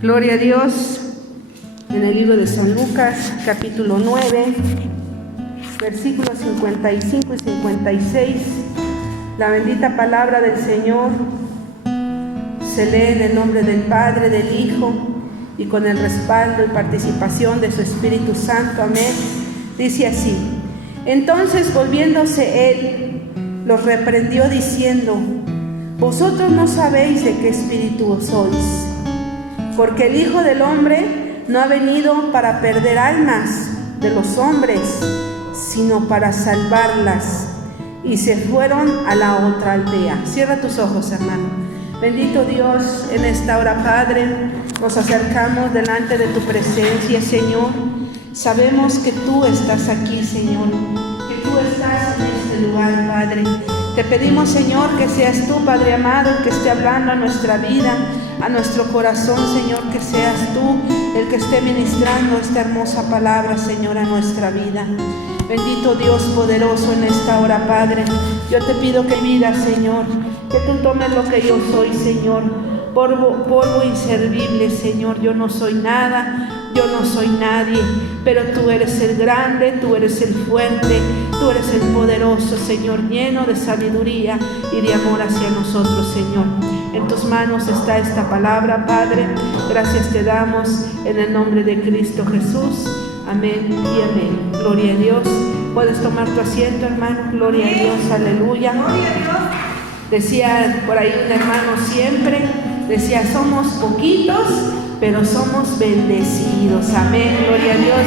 Gloria a Dios. En el libro de San Lucas, capítulo 9, versículos 55 y 56, la bendita palabra del Señor se lee en el nombre del Padre, del Hijo y con el respaldo y participación de su Espíritu Santo. Amén. Dice así: entonces, volviéndose él, los reprendió diciendo: vosotros no sabéis de qué espíritu sois, porque el Hijo del Hombre no ha venido para perder almas de los hombres, sino para salvarlas. Y se fueron a la otra aldea. Cierra tus ojos, hermano. Bendito Dios, en esta hora, Padre, nos acercamos delante de tu presencia, Señor. Sabemos que tú estás aquí, Señor, que tú estás en este lugar, Padre. Te pedimos, Señor, que seas tú, Padre amado, el que esté hablando a nuestra vida, a nuestro corazón, Señor, que seas tú el que esté ministrando esta hermosa palabra, Señor, a nuestra vida. Bendito Dios poderoso, en esta hora, Padre, yo te pido que vida, Señor, que tú tomes lo que yo soy, Señor, polvo inservible, Señor. Yo no soy nada, yo no soy nadie, pero tú eres el grande, tú eres el fuerte, tú eres el poderoso, Señor, lleno de sabiduría y de amor hacia nosotros, Señor. En tus manos está esta palabra, Padre. Gracias te damos en el nombre de Cristo Jesús. Amén y amén. Gloria a Dios. Puedes tomar tu asiento, hermano. Gloria a Dios. Aleluya. Decía por ahí un hermano siempre, decía: somos poquitos, pero somos bendecidos. Amén. Gloria a Dios.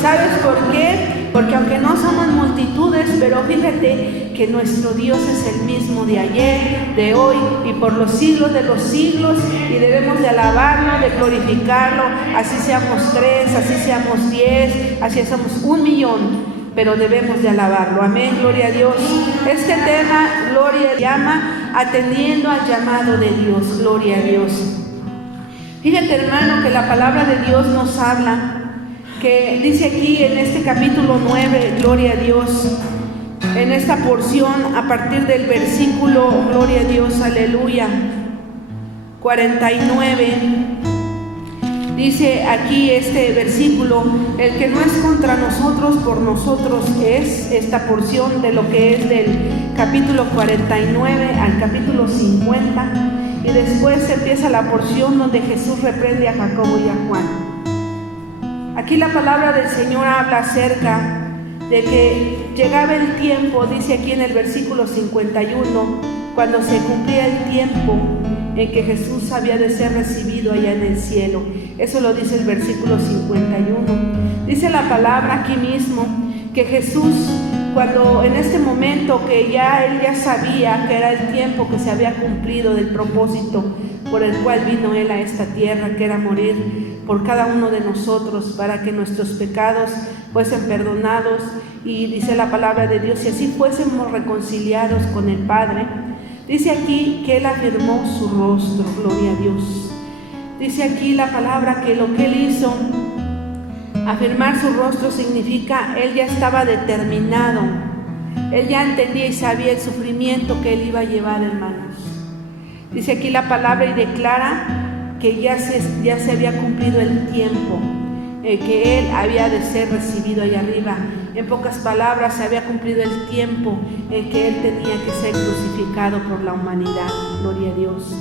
¿Sabes por qué? Porque aunque no somos multitudes, pero fíjate que nuestro Dios es el mismo de ayer, de hoy y por los siglos de los siglos, y debemos de alabarlo, de glorificarlo, así seamos 3, así seamos 10, así seamos 1,000,000, pero debemos de alabarlo. Amén, gloria a Dios. Este tema, gloria, llama atendiendo al llamado de Dios. Gloria a Dios. Fíjate, hermano, que la palabra de Dios nos habla, que dice aquí en este capítulo 9, gloria a Dios, en esta porción, a partir del versículo, gloria a Dios, aleluya, 49, dice aquí este versículo: el que no es contra nosotros, por nosotros es. Esta porción de lo que es del capítulo 49 al capítulo 50, y después empieza la porción donde Jesús reprende a Jacobo y a Juan. Aquí la palabra del Señor habla acerca de que llegaba el tiempo, dice aquí en el versículo 51, cuando se cumplía el tiempo en que Jesús había de ser recibido allá en el cielo. Eso lo dice el versículo 51. Dice la palabra aquí mismo que Jesús, cuando en este momento que él ya sabía que era el tiempo que se había cumplido del propósito por el cual vino él a esta tierra, que era morir por cada uno de nosotros para que nuestros pecados fuesen perdonados, y dice la palabra de Dios, y así fuésemos reconciliados con el Padre. Dice aquí que él afirmó su rostro. Gloria a Dios. Dice aquí la palabra que lo que él hizo, afirmar su rostro, significa él ya estaba determinado, él ya entendía y sabía el sufrimiento que él iba a llevar, hermanos. Dice aquí la palabra y declara que ya se había cumplido el tiempo, que él había de ser recibido allá arriba. En pocas palabras, se había cumplido el tiempo en que él tenía que ser crucificado por la humanidad. Gloria a Dios.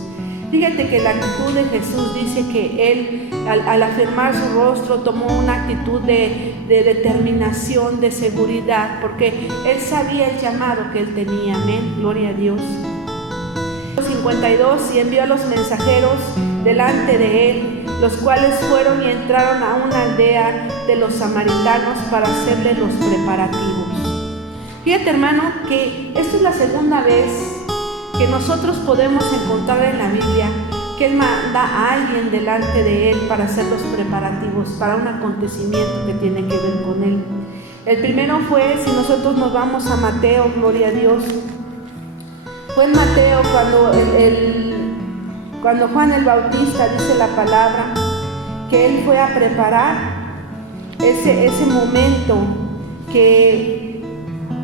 Fíjate que la actitud de Jesús dice que él, al afirmar su rostro, tomó una actitud de determinación, de seguridad, porque él sabía el llamado que él tenía. Amén, gloria a Dios. 52, y envió a los mensajeros delante de él, los cuales fueron y entraron a una aldea de los samaritanos para hacerle los preparativos. Fíjate, hermano, que esta es la segunda vez que nosotros podemos encontrar en la Biblia que él manda a alguien delante de él para hacer los preparativos para un acontecimiento que tiene que ver con él. El primero fue, si nosotros nos vamos a Mateo, gloria a Dios, fue en Mateo cuando Juan el Bautista, dice la palabra, que él fue a preparar ese momento,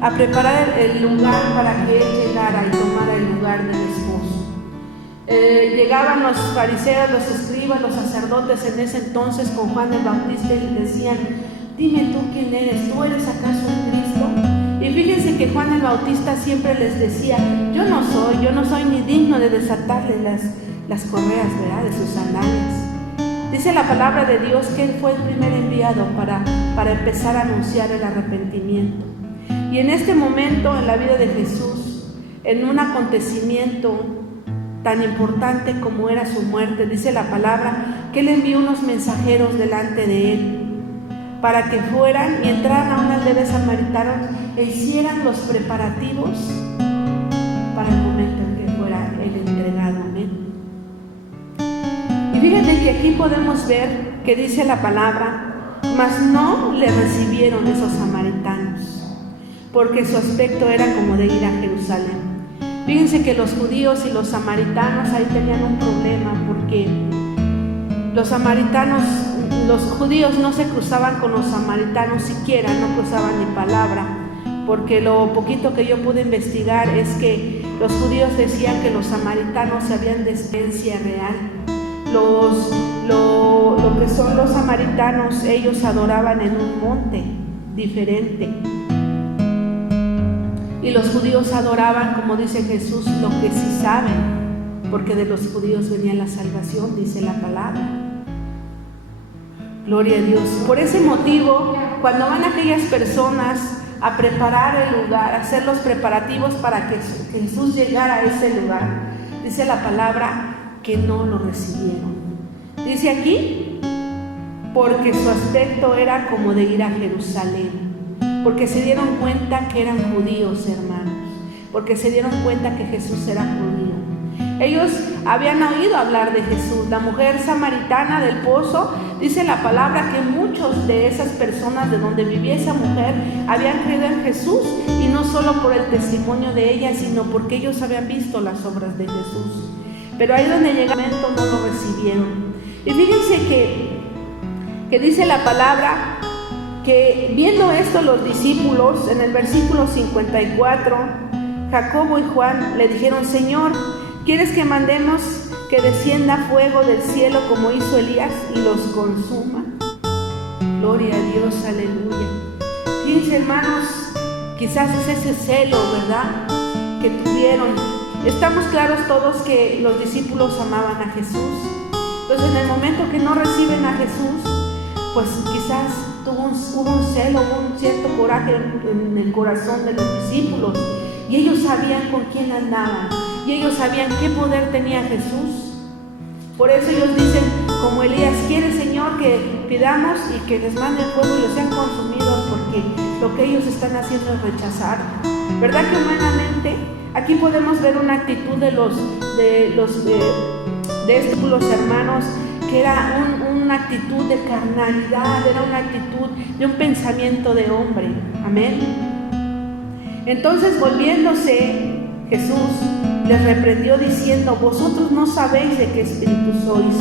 a preparar el lugar para que él llegara y tomara el lugar del esposo. Llegaban los fariseos, los escribas, los sacerdotes en ese entonces con Juan el Bautista y le decían: dime tú quién eres, ¿tú eres acaso el Cristo? Y fíjense que Juan el Bautista siempre les decía: yo no soy ni digno de desatarle las correas, ¿verdad?, de sus sandalias. Dice la palabra de Dios que Él fue el primer enviado para empezar a anunciar el arrepentimiento. Y en este momento en la vida de Jesús, en un acontecimiento tan importante como era su muerte, dice la palabra que Él envió unos mensajeros delante de Él para que fueran y entraran a una aldea de samaritanos e hicieran los preparativos para el momento en que fuera Él entregado. Amén. Y fíjense que aquí podemos ver que dice la palabra: mas no le recibieron esos samaritanos, porque su aspecto era como de ir a Jerusalén. Fíjense que los judíos y los samaritanos ahí tenían un problema, porque los judíos no se cruzaban con los samaritanos siquiera, no cruzaban ni palabra, porque lo poquito que yo pude investigar es que los judíos decían que los samaritanos sabían de experiencia real. Lo que son los samaritanos, ellos adoraban en un monte diferente. Y los judíos adoraban, como dice Jesús, lo que sí saben, porque de los judíos venía la salvación, dice la palabra. Gloria a Dios. Por ese motivo, cuando van aquellas personas a preparar el lugar, a hacer los preparativos para que Jesús llegara a ese lugar, dice la palabra que no lo recibieron. Dice aquí, porque su aspecto era como de ir a Jerusalén. Porque se dieron cuenta que eran judíos, hermanos, porque se dieron cuenta que Jesús era judío. Ellos habían oído hablar de Jesús. La mujer samaritana del pozo, dice la palabra que muchos de esas personas de donde vivía esa mujer habían creído en Jesús, y no solo por el testimonio de ella, sino porque ellos habían visto las obras de Jesús. Pero ahí donde llega el momento no lo recibieron. Y fíjense que dice la palabra que viendo esto los discípulos, en el versículo 54, Jacobo y Juan le dijeron: Señor, ¿quieres que mandemos que descienda fuego del cielo como hizo Elías y los consuma? Gloria a Dios, aleluya. Fíjense, hermanos, quizás es ese celo, ¿verdad?, que tuvieron. Estamos claros todos que los discípulos amaban a Jesús. Entonces, en el momento que no reciben a Jesús, pues quizás hubo un celo, hubo un cierto coraje en el corazón de los discípulos, y ellos sabían con quién andaban, y ellos sabían qué poder tenía Jesús. Por eso ellos dicen, como Elías: quiere, Señor, que pidamos y que les mande el fuego y los sean consumidos, porque lo que ellos están haciendo es rechazar. ¿Verdad que humanamente aquí podemos ver una actitud de estos hermanos, que era una actitud de carnalidad, era una actitud de un pensamiento de hombre? Amén. Entonces, volviéndose, Jesús les reprendió diciendo: vosotros no sabéis de qué espíritu sois.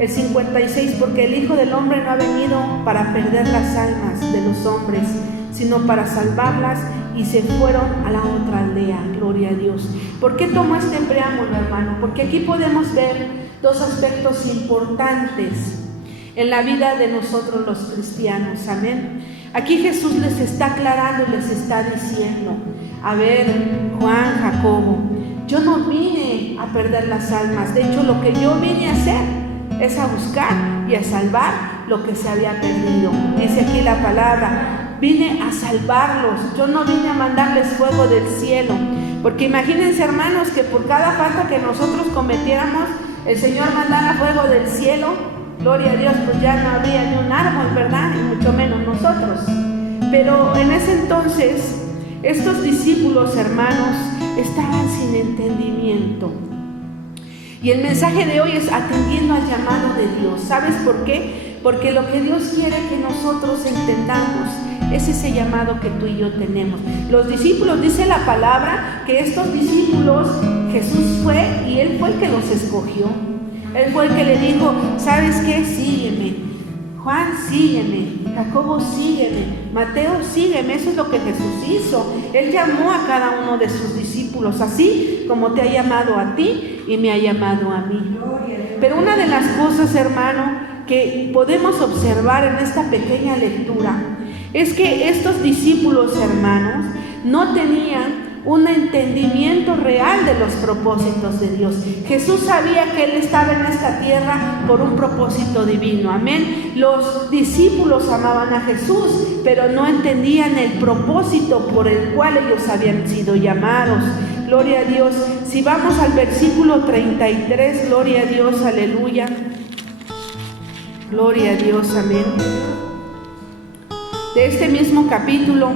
El 56, porque el Hijo del Hombre no ha venido para perder las almas de los hombres, sino para salvarlas. Y se fueron a la otra aldea. Gloria a Dios. ¿Por qué tomo este preámbulo, hermano? Porque aquí podemos ver dos aspectos importantes en la vida de nosotros los cristianos. Amén. Aquí Jesús les está aclarando y les está diciendo: a ver, Juan, Jacobo, yo no vine a perder las almas. De hecho, lo que yo vine a hacer es a buscar y a salvar lo que se había perdido. Dice aquí la palabra: vine a salvarlos. Yo no vine a mandarles fuego del cielo. Porque imagínense, hermanos, que por cada falta que nosotros cometiéramos, el Señor mandara fuego del cielo. Gloria a Dios, pues ya no habría ni un árbol, ¿verdad? Y mucho menos nosotros. Pero en ese entonces, estos discípulos, hermanos, estaban sin entendimiento. Y el mensaje de hoy es atendiendo al llamado de Dios. ¿Sabes por qué? Porque lo que Dios quiere que nosotros entendamos es ese llamado que tú y yo tenemos. Los discípulos, dice la palabra, que estos discípulos, Jesús fue y Él fue el que los escogió. Él fue el que le dijo: ¿sabes qué? Sígueme. Juan, sígueme. Jacobo, sígueme. Mateo, sígueme. Eso es lo que Jesús hizo. Él llamó a cada uno de sus discípulos, así como te ha llamado a ti y me ha llamado a mí. Pero una de las cosas, hermano, que podemos observar en esta pequeña lectura es que estos discípulos, hermanos, no tenían un entendimiento real de los propósitos de Dios. Jesús sabía que Él estaba en esta tierra por un propósito divino, amén. Los discípulos amaban a Jesús, pero no entendían el propósito por el cual ellos habían sido llamados. Gloria a Dios. Si vamos al versículo 33, gloria a Dios, aleluya. Gloria a Dios, amén. De este mismo capítulo,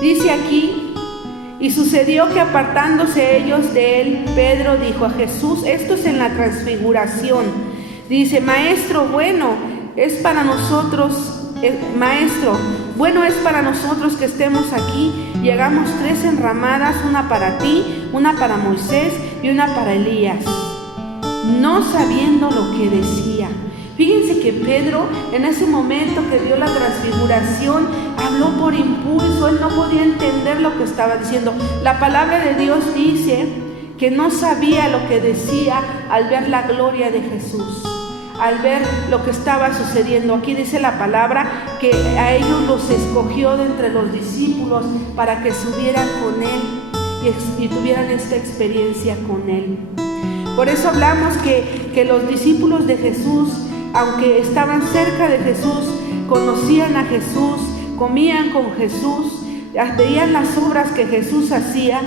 dice aquí: y sucedió que apartándose ellos de él, Pedro dijo a Jesús, esto es en la transfiguración, dice: Maestro, bueno es para nosotros que estemos aquí y hagamos 3 enramadas, una para ti, una para Moisés y una para Elías, no sabiendo lo que decía. Fíjense que Pedro, en ese momento que vio la transfiguración, habló por impulso. Él no podía entender lo que estaba diciendo. La palabra de Dios dice que no sabía lo que decía al ver la gloria de Jesús, al ver lo que estaba sucediendo. Aquí dice la palabra que a ellos los escogió de entre los discípulos para que subieran con Él y tuvieran esta experiencia con Él. Por eso hablamos que los discípulos de Jesús, aunque estaban cerca de Jesús, conocían a Jesús, comían con Jesús, veían las obras que Jesús hacía,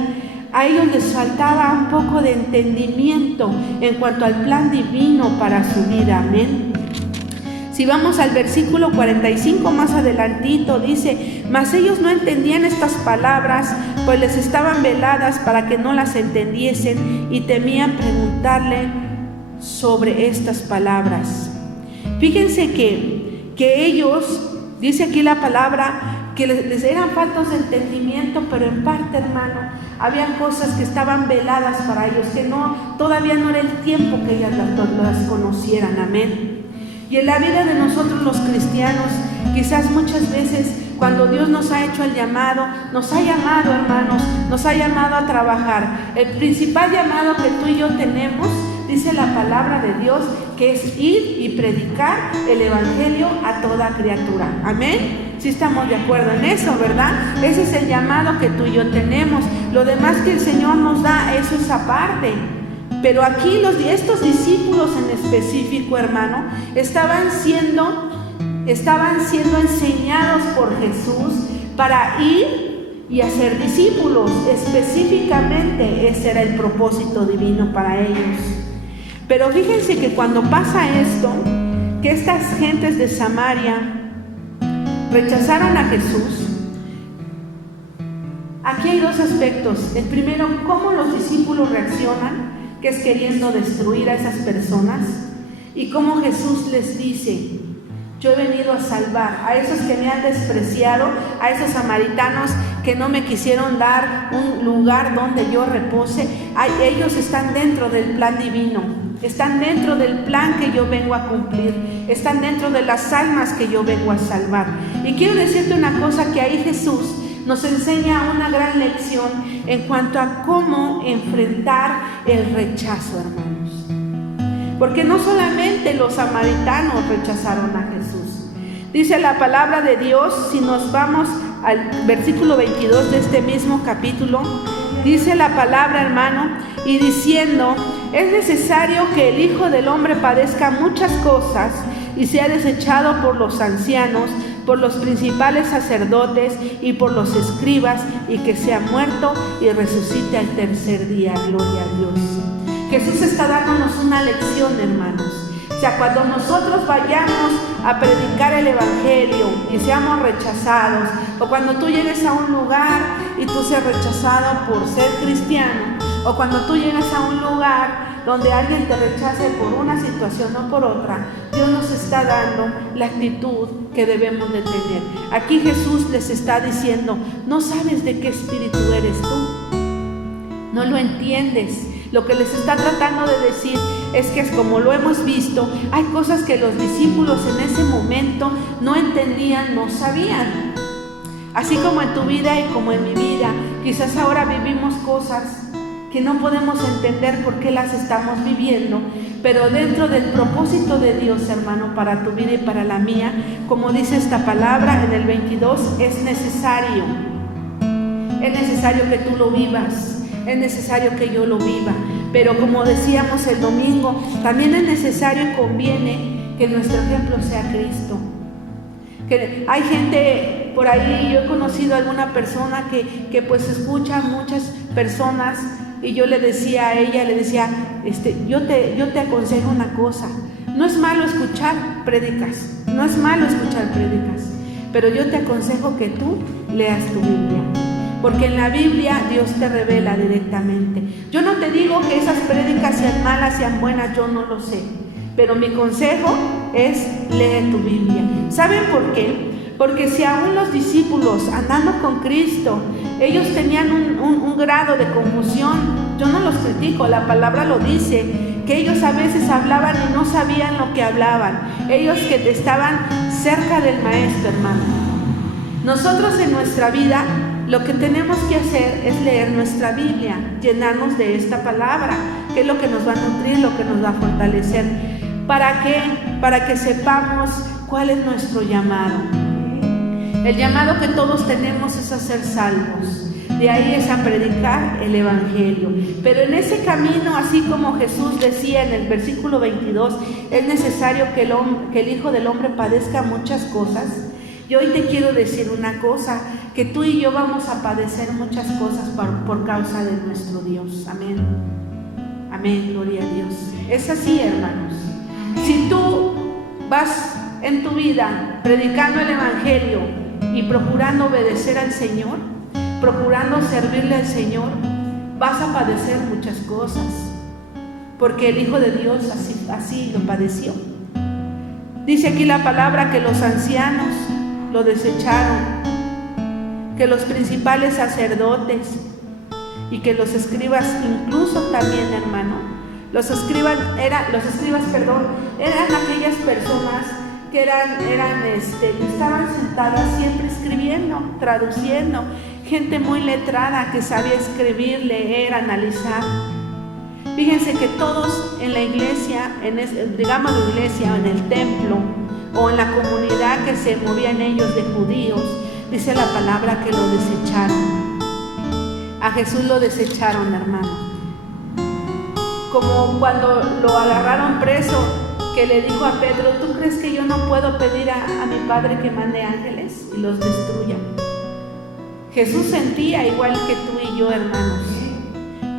a ellos les faltaba un poco de entendimiento en cuanto al plan divino para su vida, amén. Si vamos al versículo 45 más adelantito, dice: mas ellos no entendían estas palabras, pues les estaban veladas para que no las entendiesen, y temían preguntarle sobre estas palabras. Fíjense que ellos, dice aquí la palabra, que les eran faltos de entendimiento, pero en parte, hermano, habían cosas que estaban veladas para ellos, que todavía no era el tiempo que ellas las conocieran, amén. Y en la vida de nosotros los cristianos, quizás muchas veces cuando Dios nos ha hecho el llamado, nos ha llamado, hermanos, nos ha llamado a trabajar. El principal llamado que tú y yo tenemos, dice la palabra de Dios, que es ir y predicar el evangelio a toda criatura, amén. Sí estamos de acuerdo en eso, ¿verdad? Ese es el llamado que tú y yo tenemos. Lo demás que el Señor nos da, eso es aparte. Pero aquí estos discípulos en específico, hermano, estaban siendo enseñados por Jesús para ir y hacer discípulos. Específicamente ese era el propósito divino para ellos. Pero fíjense que cuando pasa esto, que estas gentes de Samaria rechazaron a Jesús, aquí hay 2 aspectos. El primero, cómo los discípulos reaccionan, que es queriendo destruir a esas personas, y cómo Jesús les dice: yo he venido a salvar a esos que me han despreciado, a esos samaritanos que no me quisieron dar un lugar donde yo repose. Ellos están dentro del plan divino, están dentro del plan que yo vengo a cumplir, están dentro de las almas que yo vengo a salvar. Y quiero decirte una cosa, que ahí Jesús nos enseña una gran lección en cuanto a cómo enfrentar el rechazo, hermanos. Porque no solamente los samaritanos rechazaron a Jesús. Dice la palabra de Dios, si nos vamos al versículo 22 de este mismo capítulo, dice la palabra, hermano, y diciendo: es necesario que el Hijo del Hombre padezca muchas cosas y sea desechado por los ancianos, por los principales sacerdotes y por los escribas, y que sea muerto y resucite al tercer día. Gloria a Dios. Jesús está dándonos una lección, hermanos. O sea, cuando nosotros vayamos a predicar el evangelio y seamos rechazados, o cuando tú llegues a un lugar y tú seas rechazado por ser cristiano, o cuando tú llegues a un lugar donde alguien te rechace por una situación o por otra, Dios nos está dando la actitud que debemos de tener. Aquí Jesús les está diciendo: no sabes de qué espíritu eres tú, no lo entiendes. Lo que les está tratando de decir es que como lo hemos visto, hay cosas que los discípulos en ese momento no entendían, no sabían. Así como en tu vida y como en mi vida, quizás ahora vivimos cosas que no podemos entender por qué las estamos viviendo, pero dentro del propósito de Dios, hermano, para tu vida y para la mía, como dice esta palabra en el 22, es necesario que tú lo vivas, es necesario que yo lo viva, pero como decíamos el domingo, también es necesario y conviene que nuestro ejemplo sea Cristo. Que hay gente por ahí, yo he conocido a alguna persona que pues escucha a muchas personas, y yo le decía a ella, yo te aconsejo una cosa, no es malo escuchar prédicas, pero yo te aconsejo que tú leas tu Biblia, porque en la Biblia Dios te revela directamente. Yo no te digo que esas prédicas sean malas, sean buenas, yo no lo sé, pero mi consejo es leer tu Biblia. ¿Saben por qué? Porque si aún los discípulos andando con Cristo, ellos tenían un grado de confusión, yo no los critico, la palabra lo dice, que ellos a veces hablaban y no sabían lo que hablaban, ellos que estaban cerca del Maestro, hermano. Nosotros en nuestra vida lo que tenemos que hacer es leer nuestra Biblia, llenarnos de esta palabra, que es lo que nos va a nutrir, lo que nos va a fortalecer. ¿Para qué? Para que sepamos cuál es nuestro llamado. El llamado que todos tenemos es a ser salvos. De ahí es a predicar el Evangelio. Pero en ese camino, así como Jesús decía en el versículo 22, es necesario que el Hijo del Hombre padezca muchas cosas. Y hoy te quiero decir una cosa, que tú y yo vamos a padecer muchas cosas por causa de nuestro Dios. Amén. Amén, gloria a Dios. Es así, hermanos. Si tú vas en tu vida predicando el Evangelio y procurando obedecer al Señor, procurando servirle al Señor, vas a padecer muchas cosas, porque el Hijo de Dios así lo padeció. Dice aquí la palabra que los ancianos lo desecharon, que los principales sacerdotes y que los escribas, incluso también, hermano, los escribas, eran aquellas personas que estaban sentadas siempre escribiendo, traduciendo, gente muy letrada que sabía escribir, leer, analizar. Fíjense que todos en la iglesia, digamos la iglesia, o en el templo, o en la comunidad que se movían ellos de judíos, dice la palabra que lo desecharon. A Jesús lo desecharon, hermano. Como cuando lo agarraron preso, que le dijo a Pedro, ¿tú crees que yo no puedo pedir a mi Padre que mande ángeles y los destruya? Jesús sentía igual que tú y yo, hermanos,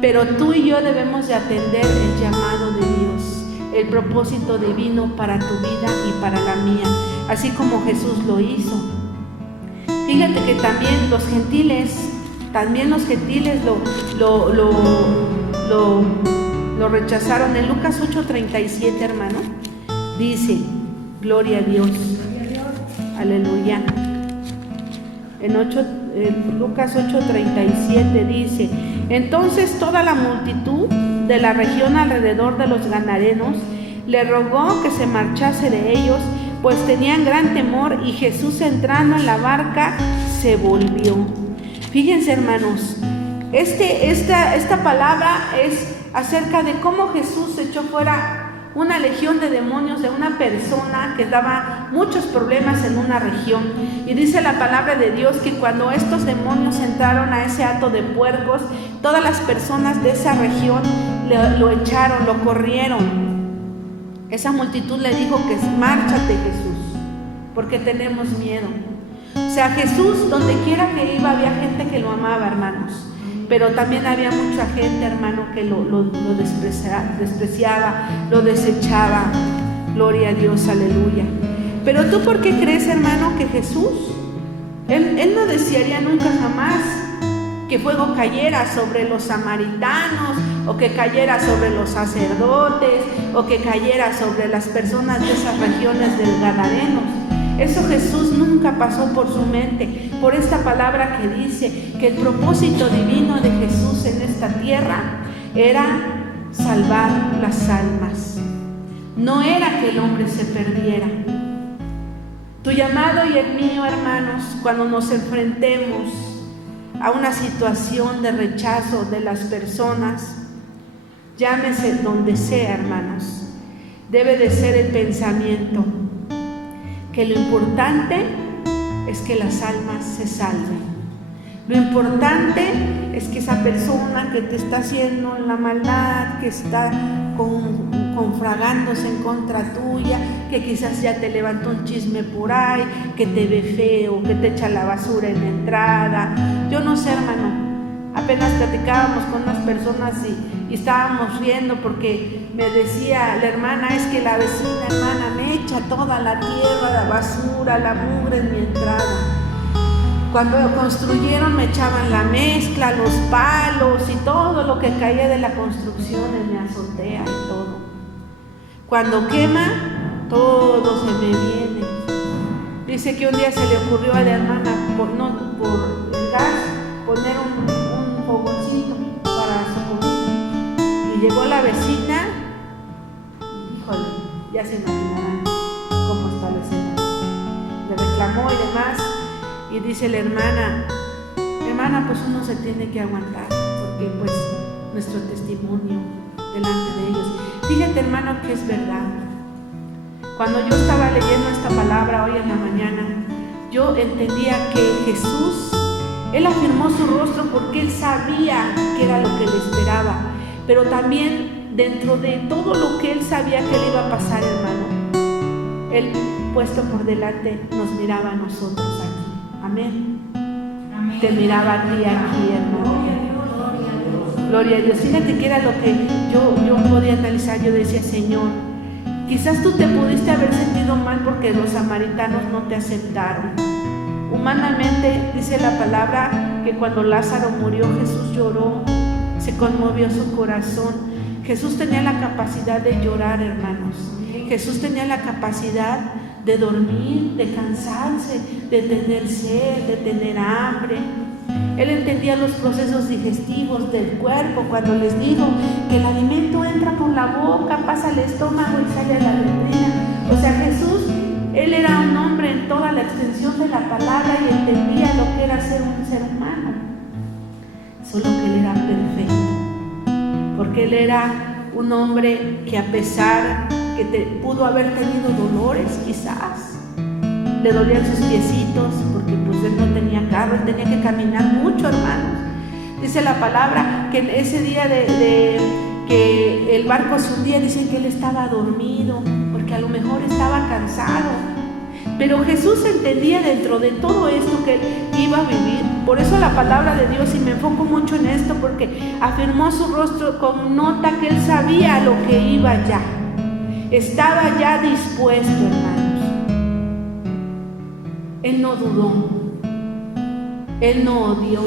pero tú y yo debemos de atender el llamado de Dios, el propósito divino para tu vida y para la mía, así como Jesús lo hizo. Fíjate que también los gentiles lo rechazaron. En Lucas 8:37, hermano, dice, gloria a Dios, aleluya. En Lucas 8:37 dice, entonces toda la multitud de la región alrededor de los Gadarenos le rogó que se marchase de ellos, pues tenían gran temor, y Jesús, entrando en la barca, se volvió. Fíjense, hermanos, esta palabra es acerca de cómo Jesús echó fuera una legión de demonios de una persona que daba muchos problemas en una región. Y dice la palabra de Dios que cuando estos demonios entraron a ese hato de puercos, todas las personas de esa región lo echaron, lo corrieron. Esa multitud le dijo que márchate, Jesús, porque tenemos miedo. O sea, Jesús, donde quiera que iba, había gente que lo amaba, hermanos. Pero también había mucha gente, hermano, que lo despreciaba, lo desechaba. Gloria a Dios, aleluya. Pero tú, ¿por qué crees, hermano, que Jesús, Él no desearía nunca jamás que fuego cayera sobre los samaritanos, o que cayera sobre los sacerdotes, o que cayera sobre las personas de esas regiones del Gadarenos? Eso Jesús nunca pasó por su mente, por esta palabra que dice que el propósito divino de Jesús en esta tierra era salvar las almas. No era que el hombre se perdiera. Tu llamado y el mío, hermanos, cuando nos enfrentemos a una situación de rechazo de las personas, llámese donde sea, hermanos, debe de ser el pensamiento que lo importante es que las almas se salven. Lo importante es que esa persona que te está haciendo la maldad, que está confragándose en contra tuya, que quizás ya te levantó un chisme por ahí, que te ve feo, que te echa la basura en la entrada. Yo no sé, hermano. Apenas platicábamos con unas personas y estábamos riendo porque me decía la hermana, es que la vecina, hermana, me echa toda la tierra, la basura, la mugre en mi entrada. Cuando construyeron me echaban la mezcla, los palos y todo lo que caía de la construcción en mi azotea y todo. Cuando quema, todo se me viene. Dice que un día se le ocurrió a la hermana, por el gas, poner un fogoncito para su comida. Y llegó la vecina, híjole, ya se imaginarán cómo está la escena. Le reclamó y demás. Y dice la hermana, pues uno se tiene que aguantar, porque pues nuestro testimonio delante de ellos. Fíjate, hermano, que es verdad. Cuando yo estaba leyendo esta palabra hoy en la mañana, yo entendía que Jesús, Él afirmó su rostro porque Él sabía que era lo que le esperaba, pero también dentro de todo lo que Él sabía que le iba a pasar, hermano, Él puesto por delante nos miraba a nosotros aquí. Amén. Amén. Te miraba a ti aquí, hermano. Gloria a Dios. Fíjate que era lo que yo podía analizar. Yo decía, Señor, quizás tú te pudiste haber sentido mal porque los samaritanos no te aceptaron. Humanamente dice la palabra que cuando Lázaro murió, Jesús lloró, se conmovió su corazón. Jesús tenía la capacidad de llorar, hermanos. Jesús tenía la capacidad de dormir, de cansarse, de tener sed, de tener hambre. Él entendía los procesos digestivos del cuerpo cuando les digo que el alimento entra por la boca, pasa al estómago y sale a la letrina. O sea, Jesús, Él era un hombre en toda la extensión de la palabra y entendía lo que era ser un ser humano. Solo que Él era perfecto, porque Él era un hombre que a pesar que pudo haber tenido dolores, quizás le dolían sus piecitos porque pues Él no tenía carro, Él tenía que caminar mucho, hermanos. Dice la palabra que en ese día de que el barco se hundía, dicen que Él estaba dormido porque a lo mejor estaba cansado, pero Jesús entendía dentro de todo esto que Él iba a vivir. Por eso la palabra de Dios, y me enfoco mucho en esto, porque afirmó su rostro con nota que Él sabía lo que iba ya. Estaba ya dispuesto, hermanos. Él no dudó, Él no odió,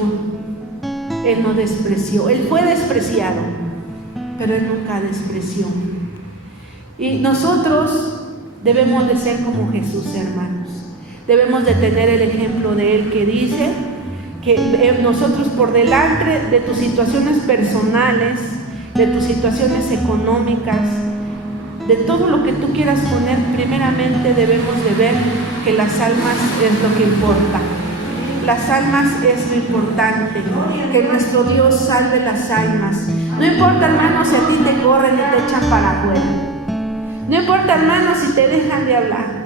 Él no despreció. Él fue despreciado, pero Él nunca despreció. Y nosotros debemos de ser como Jesús, hermanos. Debemos de tener el ejemplo de Él, que dice que nosotros, por delante de tus situaciones personales, de tus situaciones económicas, de todo lo que tú quieras poner, primeramente debemos de ver que las almas es lo que importa. Las almas es lo importante, que nuestro Dios salve las almas. No importa, hermanos, si a ti te corren y te echan para afuera. No importa, hermanos, si te dejan de hablar.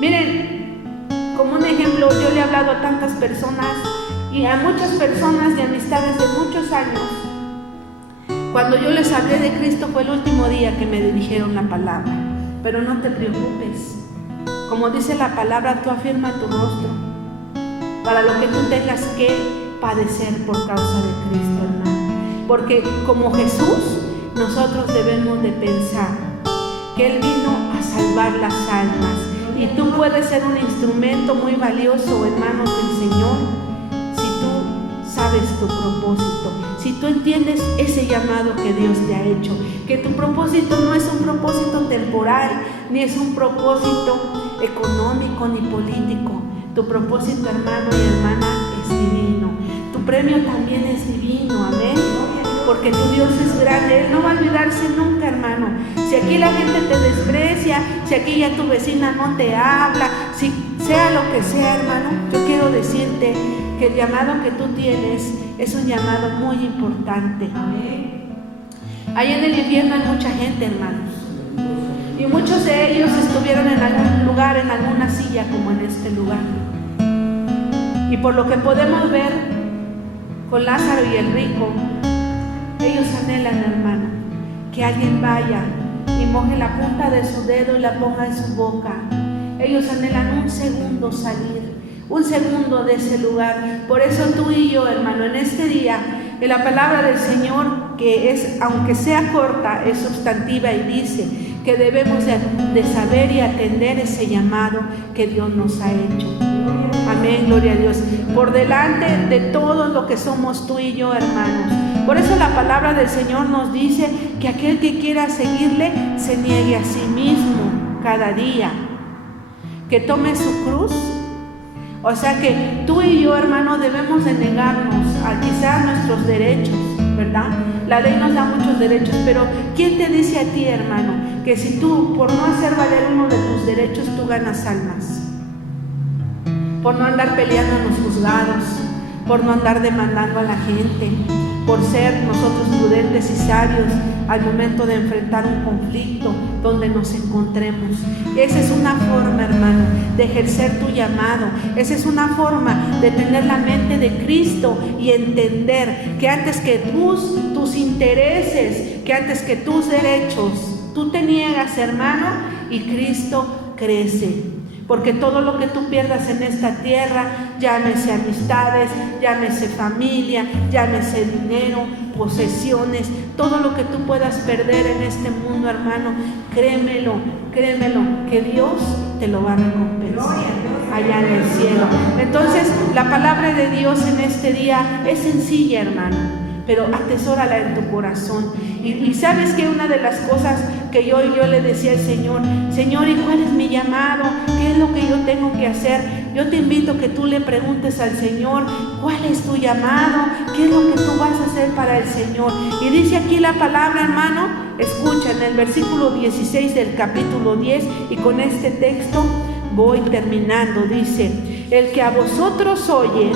Miren, como un ejemplo, yo le he hablado a tantas personas y a muchas personas de amistades de muchos años. Cuando yo les hablé de Cristo fue el último día que me dirigieron la palabra. Pero no te preocupes. Como dice la palabra, tú afirma tu rostro para lo que tú tengas que padecer por causa de Cristo, hermano. Porque como Jesús, nosotros debemos de pensar que Él vino a salvar las almas. Y tú puedes ser un instrumento muy valioso en manos del Señor si tú sabes tu propósito. Si tú entiendes ese llamado que Dios te ha hecho, que tu propósito no es un propósito temporal, ni es un propósito económico ni político. Tu propósito, hermano y hermana, es divino. Tu premio también es divino, amén. porque tu Dios es grande. Él no va a olvidarse nunca, hermano. Si aquí la gente te desprecia, si aquí ya tu vecina no te habla, si sea lo que sea, hermano, yo quiero decirte que el llamado que tú tienes es un llamado muy importante. Ahí en el infierno hay mucha gente, hermanos, y muchos de ellos estuvieron en algún lugar, en alguna silla como en este lugar. Y por lo que podemos ver con Lázaro y el rico, ellos anhelan, hermano, que alguien vaya y moje la punta de su dedo y la ponga en su boca. Ellos anhelan un segundo salir, un segundo de ese lugar. Por eso tú y yo, hermano, en este día, en la palabra del Señor, que es, aunque sea corta, es sustantiva y dice que debemos de saber y atender ese llamado que Dios nos ha hecho. Amén, gloria a Dios. Por delante de todo lo que somos tú y yo, hermanos. Por eso la palabra del Señor nos dice que aquel que quiera seguirle se niegue a sí mismo cada día, que tome su cruz. O sea que tú y yo, hermano, debemos de negarnos a quizás nuestros derechos, ¿verdad? La ley nos da muchos derechos, pero ¿quién te dice a ti, hermano, que si tú, por no hacer valer uno de tus derechos, tú ganas almas? Por no andar peleando en los juzgados, por no andar demandando a la gente, por ser nosotros prudentes y sabios al momento de enfrentar un conflicto donde nos encontremos. Esa es una forma, hermano, de ejercer tu llamado. Esa es una forma de tener la mente de Cristo y entender que antes que tus intereses, que antes que tus derechos, tú te niegas, hermano, y Cristo crece. Porque todo lo que tú pierdas en esta tierra, llámese amistades, llámese familia, llámese dinero, posesiones, todo lo que tú puedas perder en este mundo, hermano, créemelo, que Dios te lo va a recompensar allá en el cielo. Entonces, la palabra de Dios en este día es sencilla, hermano, pero atesórala en tu corazón. Y sabes que una de las cosas que yo le decía al Señor, Señor, ¿y cuál es mi llamado? ¿Qué es lo que yo tengo que hacer? Yo te invito a que tú le preguntes al Señor, ¿cuál es tu llamado? ¿Qué es lo que tú vas a hacer para el Señor? Y dice aquí la palabra, hermano, escucha en el versículo 16 del capítulo 10, y con este texto voy terminando. Dice, el que a vosotros oye,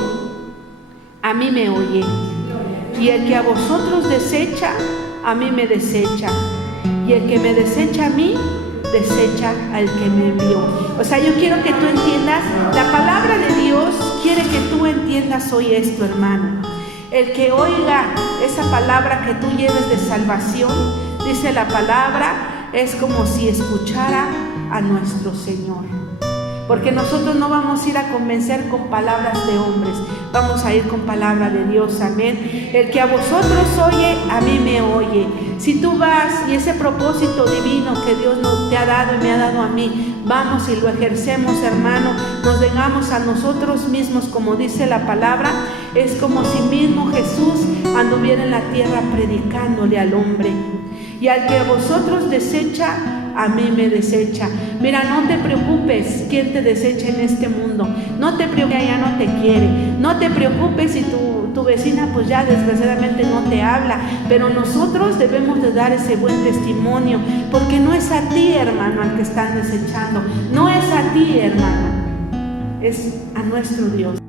a mí me oye. Y el que a vosotros desecha, a mí me desecha. Y el que me desecha a mí, desecha al que me envió. O sea, yo quiero que tú entiendas, la palabra de Dios quiere que tú entiendas hoy esto, hermano. El que oiga esa palabra que tú lleves de salvación, dice la palabra, es como si escuchara a nuestro Señor. Porque nosotros no vamos a ir a convencer con palabras de hombres, vamos a ir con palabra de Dios, amén. El que a vosotros oye, a mí me oye. Si tú vas y ese propósito divino que Dios nos te ha dado y me ha dado a mí, vamos y lo ejercemos, hermano, nos negamos a nosotros mismos, como dice la palabra, es como si mismo Jesús anduviera en la tierra predicándole al hombre. Y al que a vosotros desecha, a mí me desecha. Mira, no te preocupes quién te desecha en este mundo. No te preocupes si ella no te quiere. No te preocupes si tu vecina pues ya desgraciadamente no te habla. Pero nosotros debemos de dar ese buen testimonio, porque no es a ti, hermano, al que están desechando. No es a ti, hermano. Es a nuestro Dios.